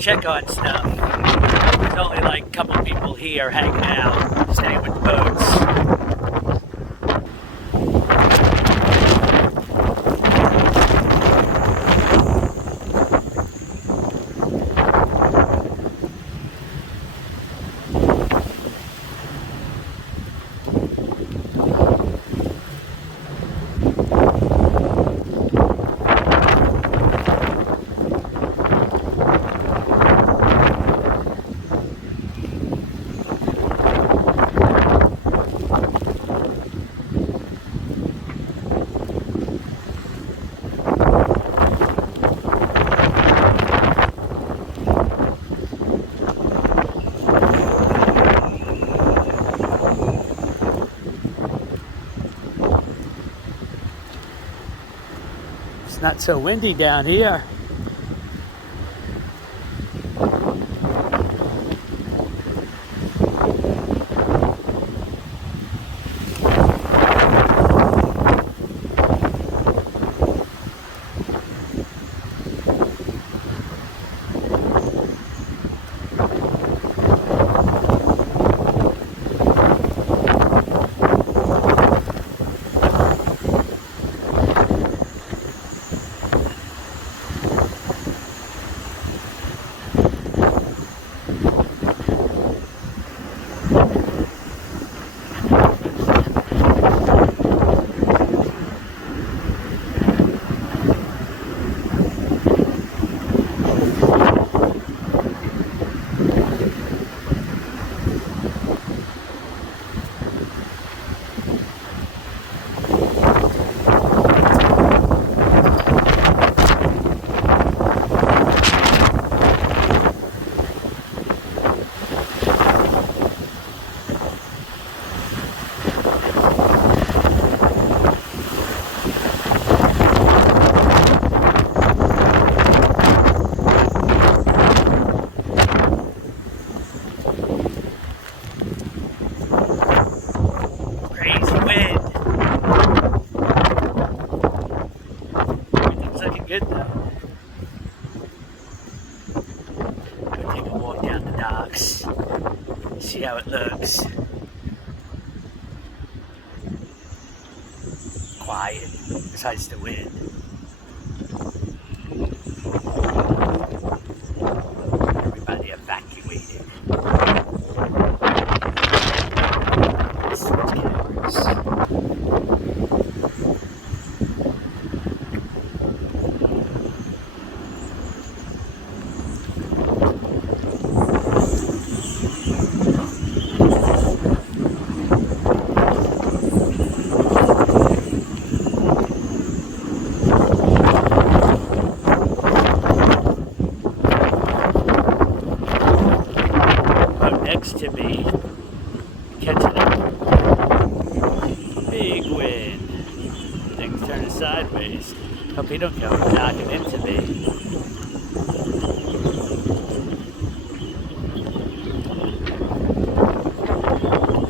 check on stuff. There's only like a couple people here hanging out, staying with the boats. It's not so windy down here. Good though. Go take a walk down the docks. See how it looks. Quiet, besides the wind. Everybody evacuated. Switch cameras. Next to me, catching a big wind. Things turning sideways. Hope he don't go knocking into me.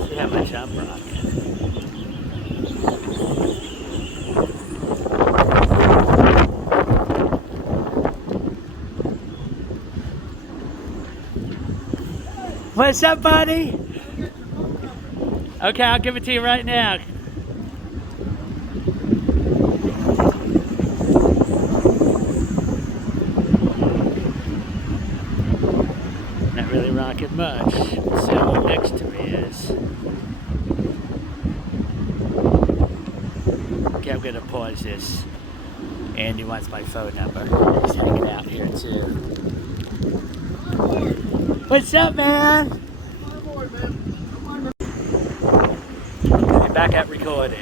See how much I'm rocking. What's up, buddy? Okay, I'll give it to you right now. Not really rocking much. Let's see what next to me is. Okay, I'm gonna pause this. Andy wants my phone number. He's hanging out here too. What's up, man? Back at recording.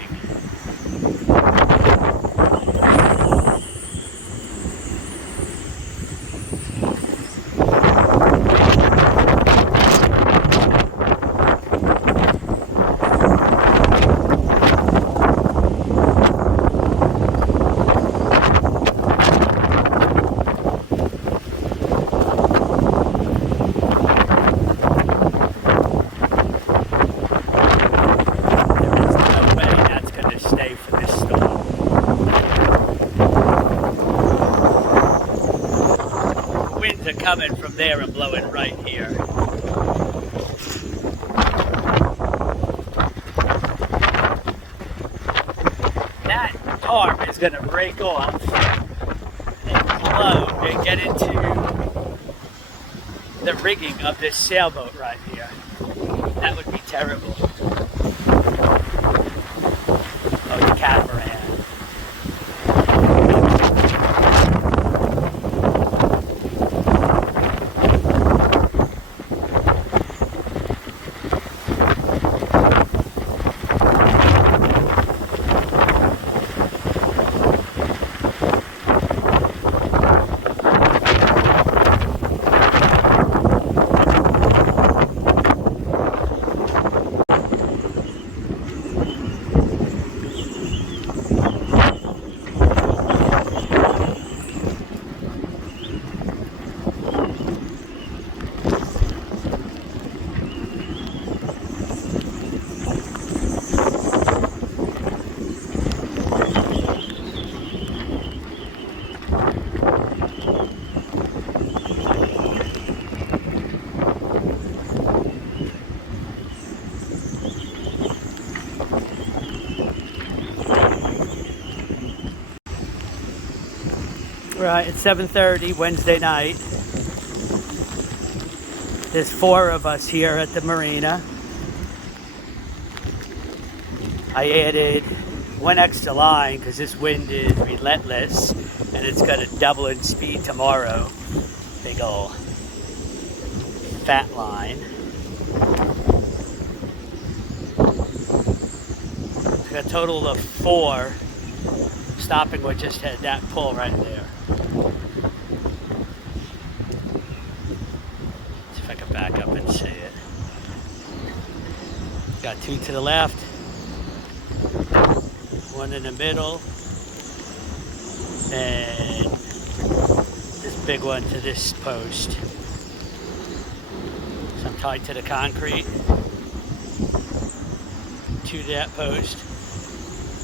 blowing right here. That tarp is going to break off and blow and get into the rigging of this sailboat right here. That would be terrible. Oh, the catamaran. Right, it's 7:30 Wednesday night. There's 4 of us here at the marina. I added 1 extra line because this wind is relentless and it's going to double in speed tomorrow. Big ol' fat line. It's got a total of 4 stopping with just that pull right there. See if I can back up and see it. Got 2 to the left, 1 in the middle, and this big one to this post. So I'm tied to the concrete, 2 to that post.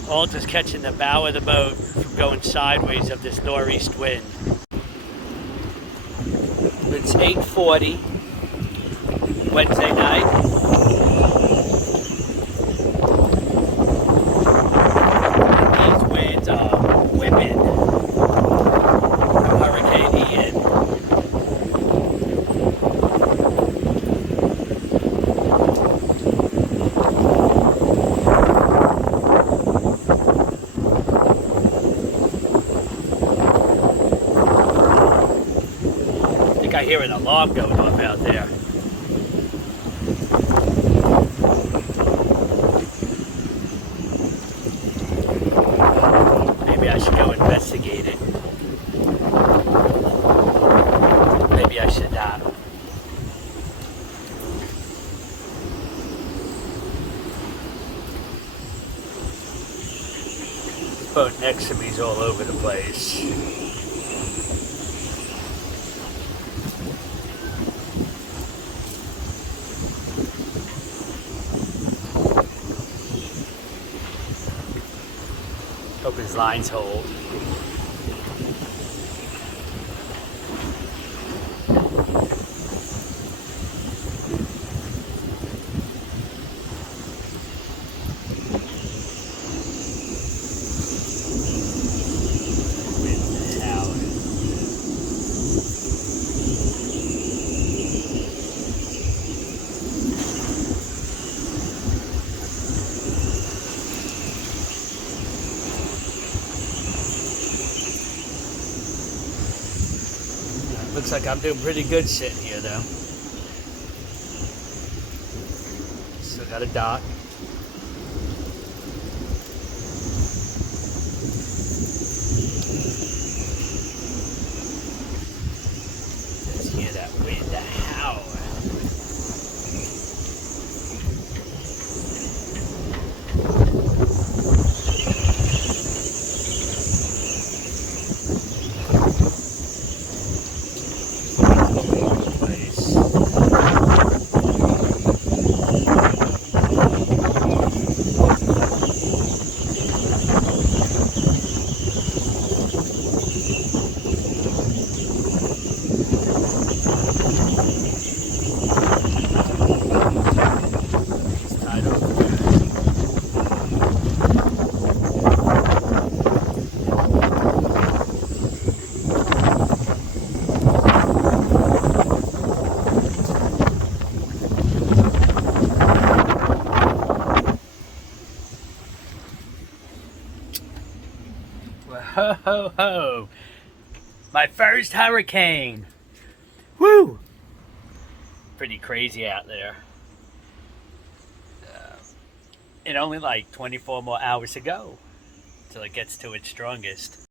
All just catching the bow of the boat from going sideways of this northeast wind. It's 8:40 Wednesday night. And these winds are whipping from Hurricane Ian. I hear an alarm going off out there. Maybe I should go investigate it. Maybe I should not. The boat next to me is all over the place. Hope his lines hold. Looks like I'm doing pretty good sitting here though. Still got a dock. Let's hear that wind howl. Ho ho ho! My first hurricane! Woo! Pretty crazy out there. And only like 24 more hours to go till it gets to its strongest.